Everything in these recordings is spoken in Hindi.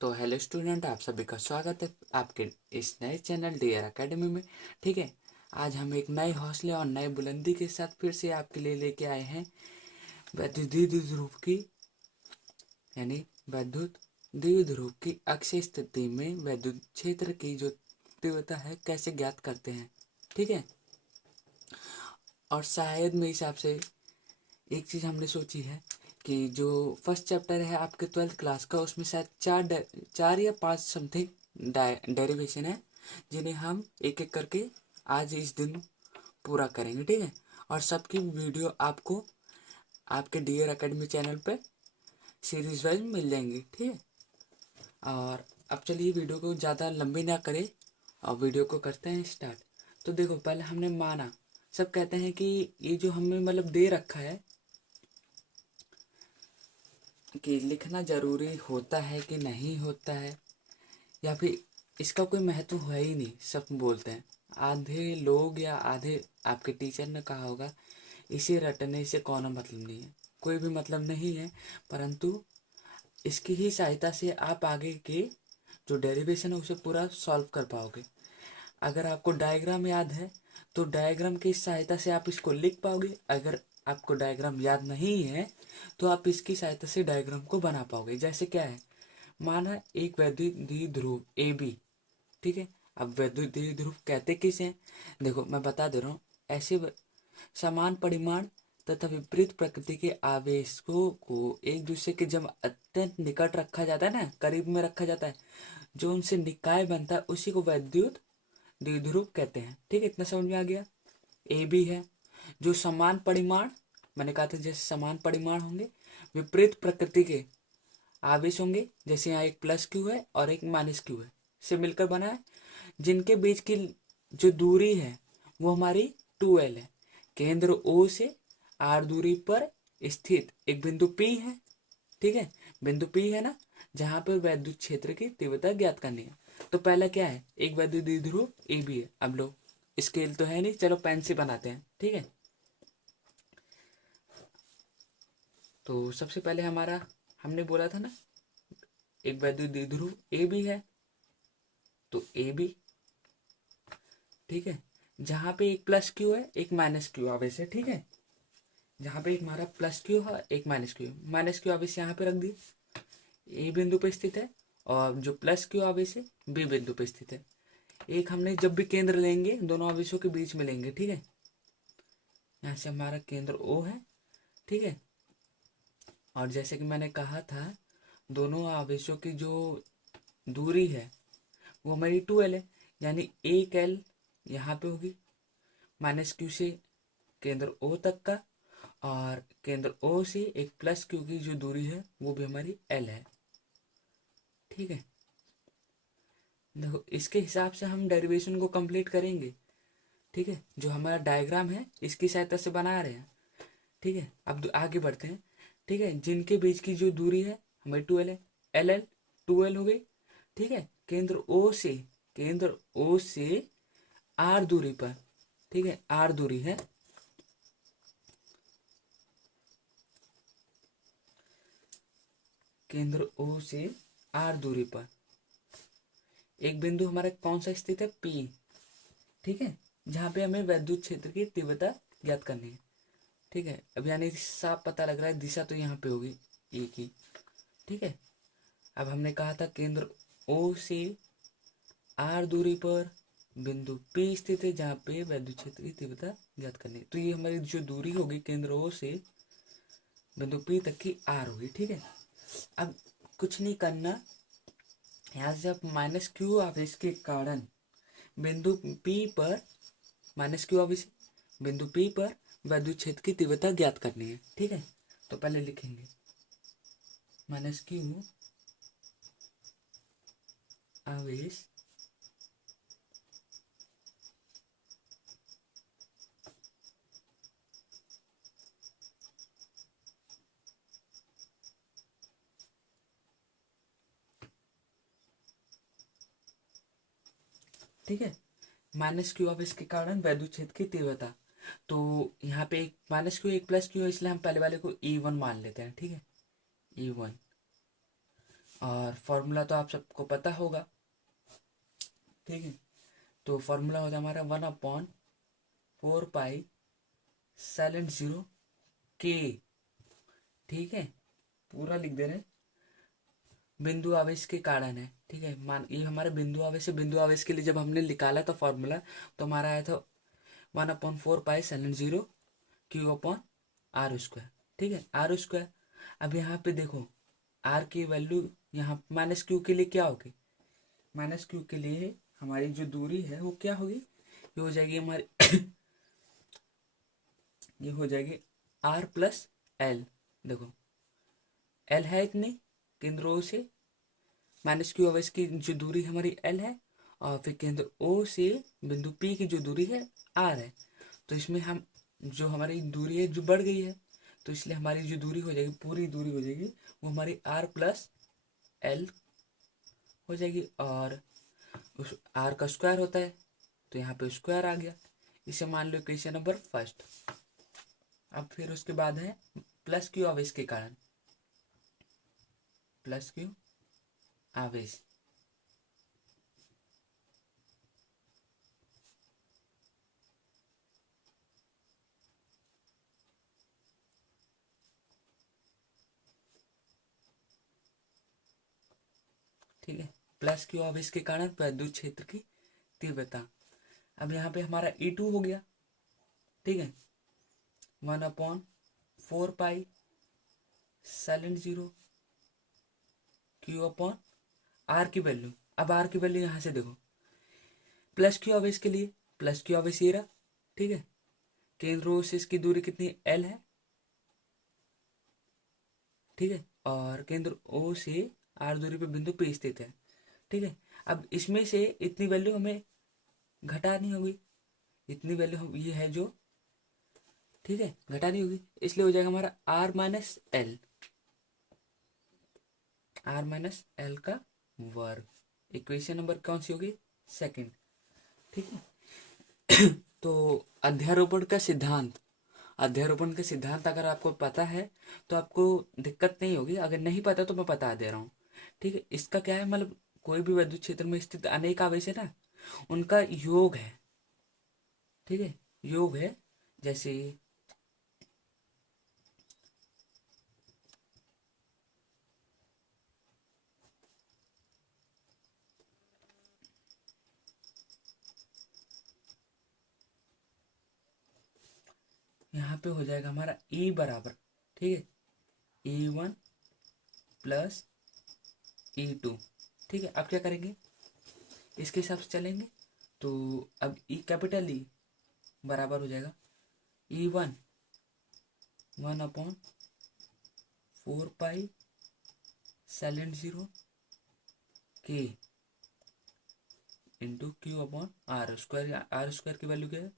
तो हेलो स्टूडेंट, आप सभी का स्वागत है आपके इस नए चैनल डियर एकेडमी में। ठीक है, आज हम एक नए हौसले और नए बुलंदी के साथ फिर से आपके लिए लेके आए हैं वैद्युत ध्रुव की, यानी वैद्युत द्विध्रुव की अक्षीय स्थिति में वैद्युत क्षेत्र की जो तीव्रता है कैसे ज्ञात करते हैं। ठीक है, और शायद मेरे हिसाब से एक चीज़ हमने सोची है कि जो फर्स्ट चैप्टर है आपके 12th क्लास का, उसमें शायद चार या पांच समथिंग डेरिवेशन है, जिन्हें हम एक एक करके आज इस दिन पूरा करेंगे। ठीक है, और सबकी वीडियो आपको आपके डियर एकेडमी चैनल पे सीरीज वाइज मिल जाएंगी। ठीक है, और अब चलिए वीडियो को ज़्यादा लंबी ना करें और वीडियो को करते हैं स्टार्ट। तो देखो, पहले हमने माना, सब कहते हैं कि ये जो हमें मतलब दे रखा है कि लिखना जरूरी होता है कि नहीं होता है, या फिर इसका कोई महत्व है ही नहीं, सब बोलते हैं। आधे लोग या आधे आपके टीचर ने कहा होगा इसे रटने से कौन मतलब नहीं है, कोई भी मतलब नहीं है, परंतु इसकी ही सहायता से आप आगे के जो डेरिवेशन है उसे पूरा सॉल्व कर पाओगे। अगर आपको डायग्राम याद है तो डायग्राम की सहायता से आप इसको लिख पाओगे। अगर आपको डायग्राम याद नहीं है तो आप इसकी सहायता से डायग्राम को बना पाओगे। जैसे क्या है, माना एक वैद्युत द्विध्रुव ए बी। ठीक है, अब वैद्युत द्विध्रुव कहते किसे हैं, देखो मैं बता दे रहा हूँ। ऐसे समान परिमाण तथा विपरीत प्रकृति के आवेशों को एक दूसरे के जब अत्यंत निकट रखा जाता है ना, करीब में रखा जाता है, जो उनसे निकाय बनता है उसी को वैद्युत द्विध्रुव कहते हैं। ठीक है, इतना समझ में आ गया। ए बी है जो समान परिमाण, मैंने कहा था जैसे समान परिमाण होंगे, विपरीत प्रकृति के आवेश होंगे, जैसे यहाँ एक प्लस क्यू है और एक माइनस क्यू है, से मिलकर बना है, जिनके बीच की जो दूरी है वो हमारी 2L है। केंद्र O से R दूरी पर स्थित एक बिंदु P है। ठीक है, बिंदु P है ना, जहां पर वैद्युत क्षेत्र की तीव्रता ज्ञात करनी है। तो पहला क्या है, एक वैद्युत द्विध्रुव ए बी है। अब लो, स्केल तो है नहीं, चलो पेन से बनाते हैं। ठीक है, तो सबसे पहले हमारा, हमने बोला था ना, एक वैद्युत द्विध्रुव ए बी है, तो ए बी। ठीक है, जहां पे एक प्लस क्यू है एक माइनस क्यू आवेश है। ठीक है, जहां पे एक हमारा प्लस क्यू है एक माइनस क्यू आवेश यहाँ पे रख दी, ए बिंदु पे स्थित है, और जो प्लस क्यू आवेश है बी बिंदु पे स्थित है। एक हमने जब भी केंद्र लेंगे दोनों आवेशों के बीच में लेंगे। ठीक है, यहाँ से हमारा केंद्र ओ है। ठीक है, और जैसे कि मैंने कहा था, दोनों आवेशों की जो दूरी है वो हमारी 2L है, यानी एक L यहाँ पे होगी माइनस क्यू से केंद्र O तक का, और केंद्र O से एक प्लस क्यू की जो दूरी है वो भी हमारी L है। ठीक है, देखो इसके हिसाब से हम डेरिवेशन को कंप्लीट करेंगे। ठीक है, जो हमारा डायग्राम है इसकी सहायता से बना रहे हैं। ठीक है, अब आगे बढ़ते हैं। ठीक है, जिनके बीच की जो दूरी है हमारी 2L है, LL 2L हो गई। ठीक है, केंद्र O से R दूरी पर, ठीक है R दूरी है, केंद्र O से R दूरी पर एक बिंदु हमारा कौन सा स्थित है, P। ठीक है, जहां पे हमें वैद्युत क्षेत्र की तीव्रता ज्ञात करनी है। ठीक है, अब यानी साफ पता लग रहा है दिशा तो यहाँ पे होगी ए की। ठीक है, अब हमने कहा था केंद्र O से R दूरी पर बिंदु P स्थित है, जहाँ पे वैद्युत क्षेत्र की तीव्रता ज्ञात करनी है। तो ये हमारी जो दूरी होगी केंद्र O से बिंदु P तक की R होगी। ठीक है, अब कुछ नहीं करना, यहाँ से आप माइनस क्यू आवेश के कारण बिंदु P पर, माइनस क्यू आवेश बिंदु P पर वैद्युत क्षेत्र की तीव्रता ज्ञात करनी है। ठीक है, तो पहले लिखेंगे माइनस क्यू आवेश ठीक है, माइनस क्यू आवेश के कारण वैद्युत क्षेत्र की तीव्रता। तो यहाँ पे एक माइनस क्यू एक प्लस क्यू है, इसलिए हम पहले वाले को E1 मान लेते हैं। ठीक है, E1, और फॉर्मूला तो आप सबको पता होगा, ठीक है। तो फॉर्मूला होता है हमारा 1/4 पाई साइलेंट जीरो के, ठीक है। पूरा लिख दे रहे हैं, बिंदु आवेश के कारण है, ठीक है। मान ये हमारे बिंदु आवेश है, बिंदु आवेश के लिए जब हमने निकाला था फॉर्मूला, तो हमारा आया था 1/4 पाई साइलेंट जीरो Q/R², ठीक है, R²। अब यहाँ पे देखो R की वैल्यू यहाँ माइनस क्यू के लिए क्या होगी, माइनस क्यू के लिए हमारी जो दूरी है वो क्या होगी, ये हो जाएगी हमारी ये हो जाएगी R+L। देखो L है इतनी केंद्र O से, माइनस क्यू अवयस की जो दूरी हमारी L है, और फिर केंद्र O से बिंदु P की जो दूरी है R है। तो इसमें हम जो हमारी दूरी है जो बढ़ गई है, तो इसलिए हमारी जो दूरी हो जाएगी, पूरी दूरी हो जाएगी वो हमारी R+L हो जाएगी। और उस R का स्क्वायर होता है, तो यहाँ पे स्क्वायर आ गया। इसे मान लो इक्वेशन नंबर फर्स्ट। अब फिर उसके बाद है प्लस क्यू आवेश के कारण, प्लस क्यू आवेश, ठीक है। प्लस क्यू आवेश के कारण विद्युत क्षेत्र की तीव्रता। अब यहाँ पे हमारा E2 हो गया, ठीक है। 1/4 पाई साइलेंट जीरो Q/R की वैल्यू। अब R की वैल्यू यहाँ से देखो, प्लस क्यू आवेश के लिए प्लस क्यू आवेश ये रहा, ठीक है। केंद्र O से इसकी दूरी कितनी L है, ठीक है। और केंद्र O से R दूरी पे बिंदु P स्थित है, ठीक है। अब इसमें से इतनी वैल्यू हमें घटानी होगी, इतनी वैल्यू ये है जो, ठीक है, घटानी होगी। इसलिए हो जाएगा हमारा R-L का वर्ग। इक्वेशन नंबर कौन सी होगी, सेकंड, ठीक है। तो अध्यारोपण का सिद्धांत, अध्यारोपण का सिद्धांत अगर आपको पता है तो आपको दिक्कत नहीं होगी, अगर नहीं पता तो मैं बता दे रहा हूँ, ठीक है। इसका क्या है, मतलब कोई भी विद्युत क्षेत्र में स्थित अनेक आवेश है ना, उनका योग है, ठीक है, योग है। जैसे यहाँ पे हो जाएगा हमारा E बराबर, ठीक है, E1 प्लस E2, ठीक है। अब क्या करेंगे, इसके हिसाब से चलेंगे। तो अब कैपिटल E बराबर हो जाएगा E1 1/4 पाई साइलेंट जीरो के इंटू Q/R²। R² की वैल्यू क्या है,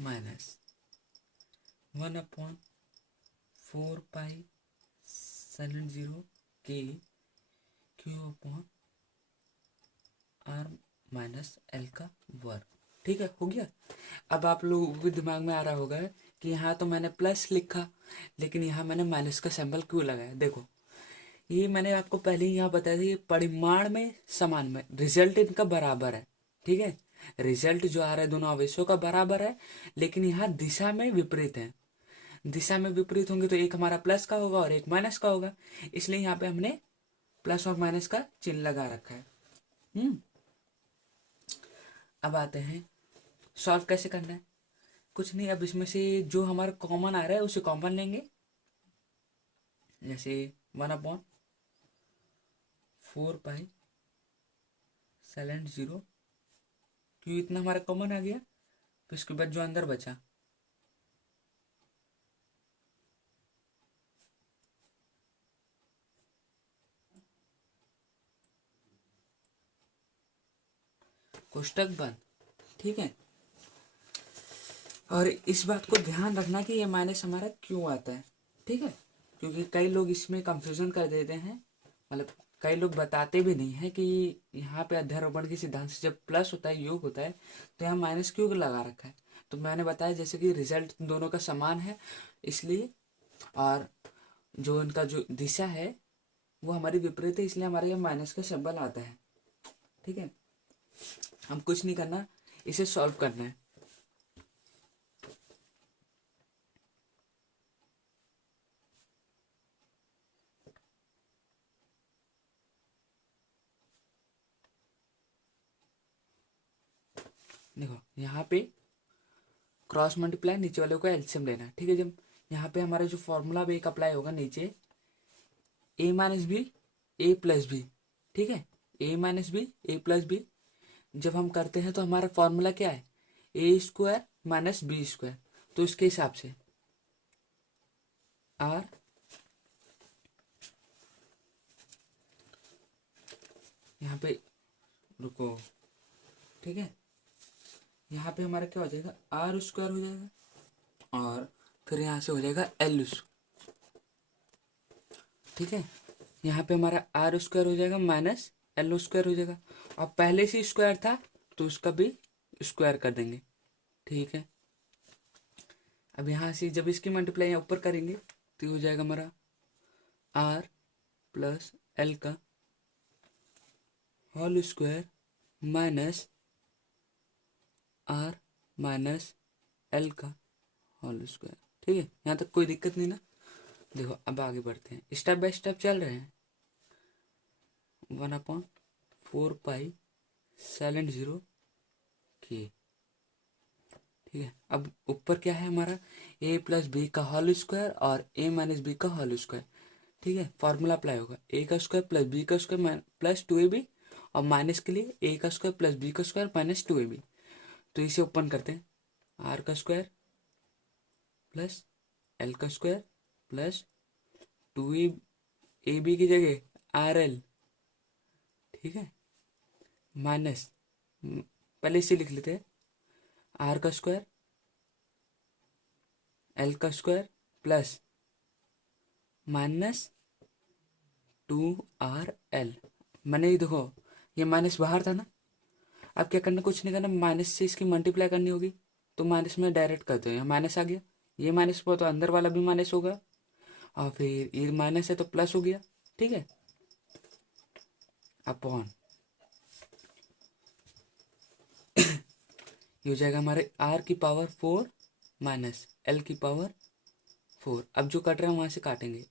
माइनस 1/4 पाई साइलेंट जीरो के Q/R-L का वर्ग, ठीक है, हो गया। अब आप लोगों के दिमाग में आ रहा होगा कि यहाँ तो मैंने प्लस लिखा, लेकिन यहाँ मैंने माइनस का सिंबल क्यों लगाया। देखो ये मैंने आपको पहले ही यहाँ बताया था, ये परिमाण में समान में, रिजल्ट इनका बराबर है, ठीक है। रिजल्ट जो आ रहा है दोनों आवेशों का बराबर है, लेकिन यहाँ दिशा में विपरीत है। दिशा में विपरीत होंगे तो एक हमारा प्लस का होगा और एक माइनस का होगा, इसलिए यहाँ पे हमने प्लस और माइनस का चिन्ह लगा रखा है। अब आते हैं सॉल्व कैसे करना है। कुछ नहीं, अब इसमें से जो हमारा कॉमन आ रहा है उसे कॉमन लेंगे। जैसे 1/4 पाई साइलेंट जीरो, क्यों इतना हमारा कॉमन आ गया, फिर उसके बाद जो अंदर बचा कोष्टक बंद, ठीक है। और इस बात को ध्यान रखना कि ये माइनस हमारा क्यों आता है, ठीक है, क्योंकि कई लोग इसमें कंफ्यूजन कर देते हैं, मतलब कई लोग बताते भी नहीं है कि यहाँ पे अध्यारोपण के सिद्धांत से जब प्लस होता है, योग होता है, तो यहाँ माइनस क्यों लगा रखा है। तो मैंने बताया जैसे कि रिजल्ट दोनों का समान है, इसलिए और जो इनका जो दिशा है वो हमारी विपरीत है, इसलिए हमारे यहाँ माइनस का सिंबल आता है। ठीक है, हम कुछ नहीं करना, इसे सॉल्व करना है। देखो यहाँ पे क्रॉस मल्टीप्लाई, नीचे वाले को एलसीएम लेना है। ठीक है, जब यहाँ पे हमारा जो फॉर्मूला भी एक अप्लाई होगा नीचे, ए माइनस बी ए प्लस बी। ठीक है, ए माइनस बी ए प्लस बी जब हम करते हैं तो हमारा फॉर्मूला क्या है, ए स्क्वायर माइनस बी स्क्वायर। तो इसके हिसाब से आर यहाँ पे रुको, ठीक है, यहाँ पे हमारा क्या हो जाएगा, आर स्क्वायर हो जाएगा और फिर यहाँ से हो जाएगा एल। ठीक है, यहाँ पे हमारा आर स्क्वायर हो जाएगा माइनस एल स्क्वायर हो जाएगा। अब पहले से स्क्वायर था तो उसका भी स्क्वायर कर देंगे। ठीक है, अब यहाँ से जब इसकी मल्टीप्लाई यहाँ ऊपर करेंगे तो हो जाएगा हमारा आर प्लस एल का whole square minus R minus L का होल स्क्वायर। ठीक है, यहाँ तक कोई दिक्कत नहीं ना। देखो अब आगे बढ़ते हैं, स्टेप बाय स्टेप चल रहे हैं। 1/4 पाई साइलेंट जीरो के। ठीक है, अब ऊपर क्या है हमारा, ए प्लस बी का होल स्क्वायर और ए माइनस बी का होल स्क्वायर। ठीक है, फॉर्मूला अप्लाई होगा, ए का स्क्वायर प्लस बी का स्क्वायर प्लस 2ab, और माइनस के लिए ए का स्क्वायर प्लस बी का स्क्वायर माइनस 2ab। तो इसे ओपन करते हैं, आर का स्क्वायर प्लस एल का स्क्वायर प्लस 2ab की जगह आर एल। ठीक है, माइनस, पहले इसे लिख लेते हैं, आर का स्क्वायर एल का स्क्वायर प्लस माइनस 2RL। मैंने ये देखो, ये माइनस बाहर था ना, अब क्या करना, कुछ नहीं करना, माइनस से इसकी मल्टीप्लाई करनी होगी। तो माइनस में डायरेक्ट कर दो, यहाँ माइनस आ गया, ये माइनस हुआ तो अंदर वाला भी माइनस होगा, और फिर ये माइनस है तो प्लस हो गया। ठीक है, अपॉन ये हो जाएगा हमारे आर की पावर 4 माइनस एल की पावर 4। अब जो कट रहा है वहां से काटेंगे,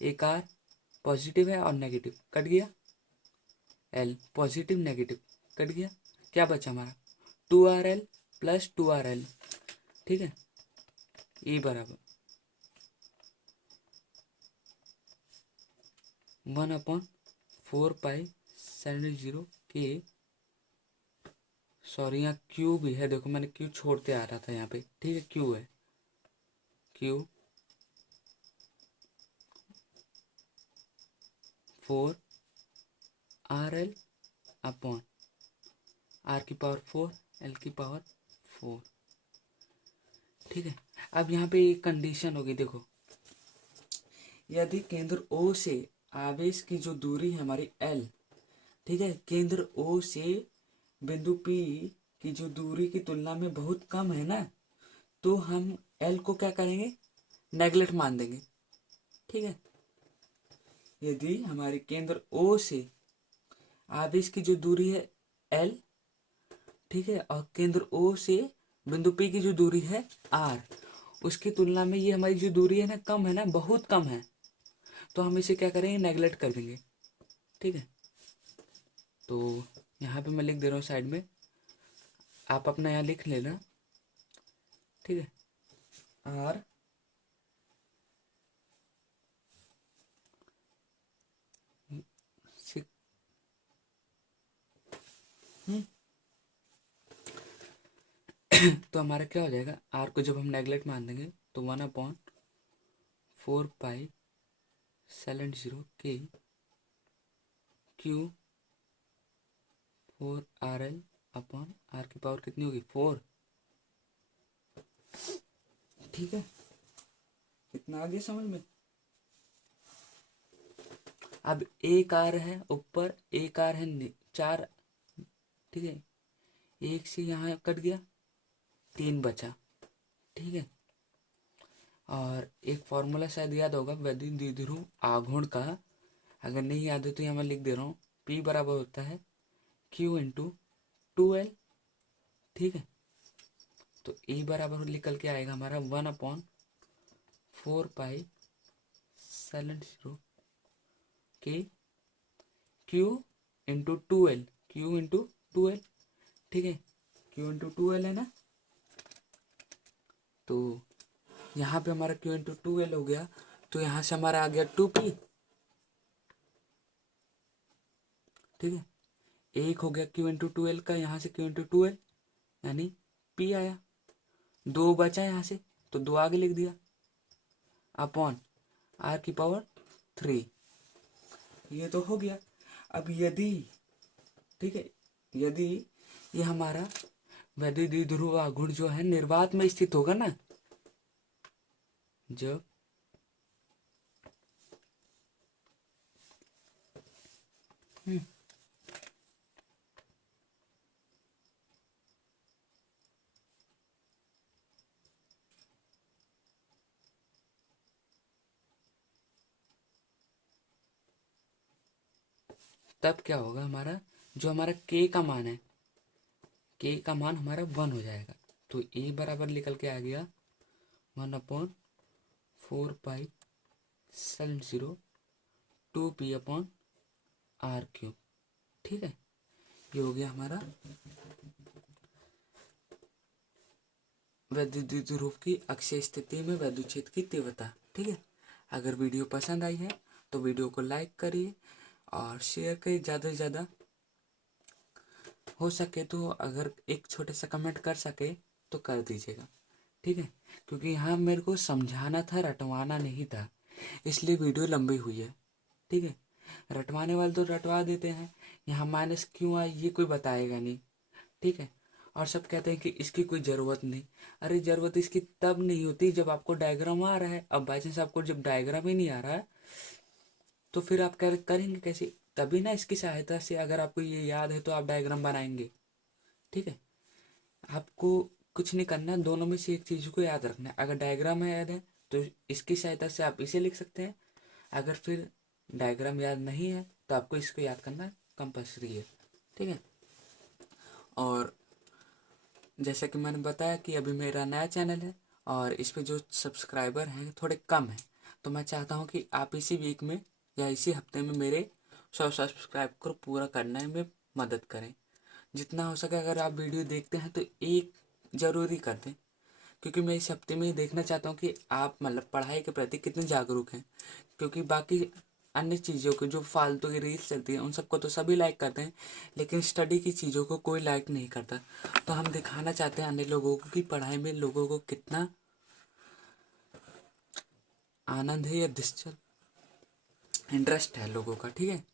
एक आर पॉजिटिव है और नेगेटिव कट गया, एल पॉजिटिव नेगेटिव कट गया, क्या बचा हमारा 2RL प्लस 2RL। ठीक है, ये बराबर 1/4 पाई साइलेंट जीरो के, सॉरी यहाँ क्यू भी है, देखो मैंने क्यू छोड़ते आ रहा था यहाँ पे। ठीक है, क्यू है, क्यू 4RL अपॉन आर की पावर 4 एल की पावर 4। ठीक है, अब यहाँ पे एक कंडीशन होगी, देखो यदि केंद्र O से आवेश की जो दूरी है हमारी L, ठीक है, केंद्र O से बिंदु P की जो दूरी की तुलना में बहुत कम है ना, तो हम L को क्या करेंगे, नेगलेक्ट मान देंगे। ठीक है, यदि हमारे केंद्र O से आवेश की जो दूरी है L, ठीक है, और केंद्र O से बिंदु P की जो दूरी है R, उसकी तुलना में ये हमारी जो दूरी है ना कम है ना, बहुत कम है, तो हम इसे क्या करेंगे, नेगलेक्ट कर देंगे। ठीक है, तो यहाँ पे मैं लिख दे रहा हूँ साइड में, आप अपना यहाँ लिख लेना। ठीक है, आर तो हमारा क्या हो जाएगा, आर को जब हम नेगलेक्ट मान देंगे तो 1/4 पाई साइलेंट जीरो के क्यू 4RL अपॉन आर की पावर कितनी होगी 4। ठीक है, इतना आगे समझ में। अब एक आर है ऊपर, एक आर है 4। ठीक है, एक से यहाँ कट गया, 3 बचा। ठीक है, और एक फॉर्मूला शायद याद होगा वैद्युत द्विध्रुव आघूर्ण का, अगर नहीं याद है तो यहाँ मैं लिख दे रहा हूँ। P बराबर होता है Q इंटू 2L, ठीक है। तो E बराबर निकल के आएगा हमारा 1/4 पाई साइलेंट जीरो के Q into 2L, Q into 2L, ठीक है। Q इंटू 2L है ना, तो यहाँ पे हमारा Q इंटू 2L हो गया, तो यहाँ से हमारा आ गया 2P, ठीक है। एक हो गया Q इंटू 2L का, यहाँ से Q इंटू 2L यानी P आया। 2 बचा यहाँ से तो 2 आगे लिख दिया, अपॉन R⁻3, ये तो हो गया। अब यदि, ठीक है, यदि ये हमारा वैद्युत द्विध्रुव आघूर्ण जो है निर्वात में स्थित होगा ना, जब तब क्या होगा, हमारा जो हमारा K का मान है, K का मान हमारा 1 हो जाएगा। तो E बराबर निकल के आ गया 1/4 पाई silent zero 2P upon R⁻, ठीक है। ये हो गया हमारा वैद्युत द्विध्रुव की अक्षीय स्थिति में विद्युत क्षेत्र की तीव्रता, ठीक है। अगर वीडियो पसंद आई है तो वीडियो को लाइक करिए और शेयर करिए ज़्यादा से ज़्यादा, हो सके तो अगर एक छोटे सा कमेंट कर सके तो कर दीजिएगा, ठीक है। क्योंकि यहाँ मेरे को समझाना था, रटवाना नहीं था, इसलिए वीडियो लंबी हुई है, ठीक है। रटवाने वाले तो रटवा देते हैं, यहाँ माइनस क्यों आए ये कोई बताएगा नहीं, ठीक है। और सब कहते हैं कि इसकी कोई ज़रूरत नहीं। अरे ज़रूरत इसकी तब नहीं होती जब आपको डायग्राम आ रहा है। अब बाई चांस आपको जब डायग्राम ही नहीं आ रहा है तो फिर आप करेंगे कैसे? तभी ना इसकी सहायता से, अगर आपको ये याद है तो आप डायग्राम बनाएंगे, ठीक है। आपको कुछ नहीं करना, दोनों में से एक चीज़ को याद रखना है। अगर डायग्राम याद है तो इसकी सहायता से आप इसे लिख सकते हैं, अगर फिर डायग्राम याद नहीं है तो आपको इसको याद करना कंपल्सरी है, ठीक है। और जैसा कि मैंने बताया कि अभी मेरा नया चैनल है और इस पे जो सब्सक्राइबर हैं थोड़े कम हैं, तो मैं चाहता हूँ कि आप इसी वीक में या इसी हफ्ते में मेरे 100 सब्सक्राइब को पूरा करने में मदद करें। जितना हो सके अगर आप वीडियो देखते हैं तो एक ज़रूरी कर दें, क्योंकि मैं इस हफ्ते में देखना चाहता हूँ कि आप मतलब पढ़ाई के प्रति कितने जागरूक हैं। क्योंकि बाकी अन्य चीज़ों को जो फालतू की रील्स चलती हैं उन सबको तो सभी लाइक करते हैं, लेकिन स्टडी की चीज़ों को कोई लाइक नहीं करता। तो हम दिखाना चाहते हैं अन्य लोगों को कि पढ़ाई में लोगों को कितना आनंद है या दिलचस्प इंटरेस्ट है लोगों का, ठीक है।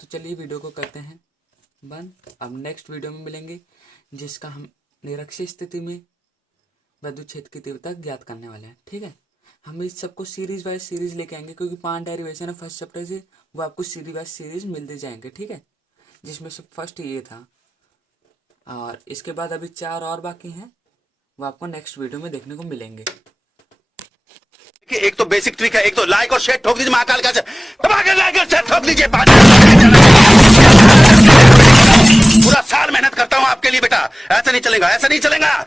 तो चलिए वीडियो को करते हैं बंद। अब नेक्स्ट वीडियो में मिलेंगे जिसका हम निरक्षीय स्थिति में विद्युत क्षेत्र की तीव्रता ज्ञात करने वाले हैं, ठीक है। हम इस सबको सीरीज वाइज सीरीज लेके आएंगे, क्योंकि 5 डेरिवेशन है फर्स्ट चैप्टर से, वो आपको सीरीज वाइज सीरीज मिलते जाएंगे, ठीक है। जिसमें से फर्स्ट ये था, और इसके बाद अभी 4 और बाकी हैं, वो आपको नेक्स्ट वीडियो में देखने को मिलेंगे। एक तो बेसिक ट्रिक है, एक तो लाइक और शेयर ठोक दीजिए, महाकाल का लाइक और शेयर ठोक दीजिए। पूरा साल मेहनत करता हूं आपके लिए बेटा, ऐसा नहीं चलेगा, ऐसा नहीं चलेगा।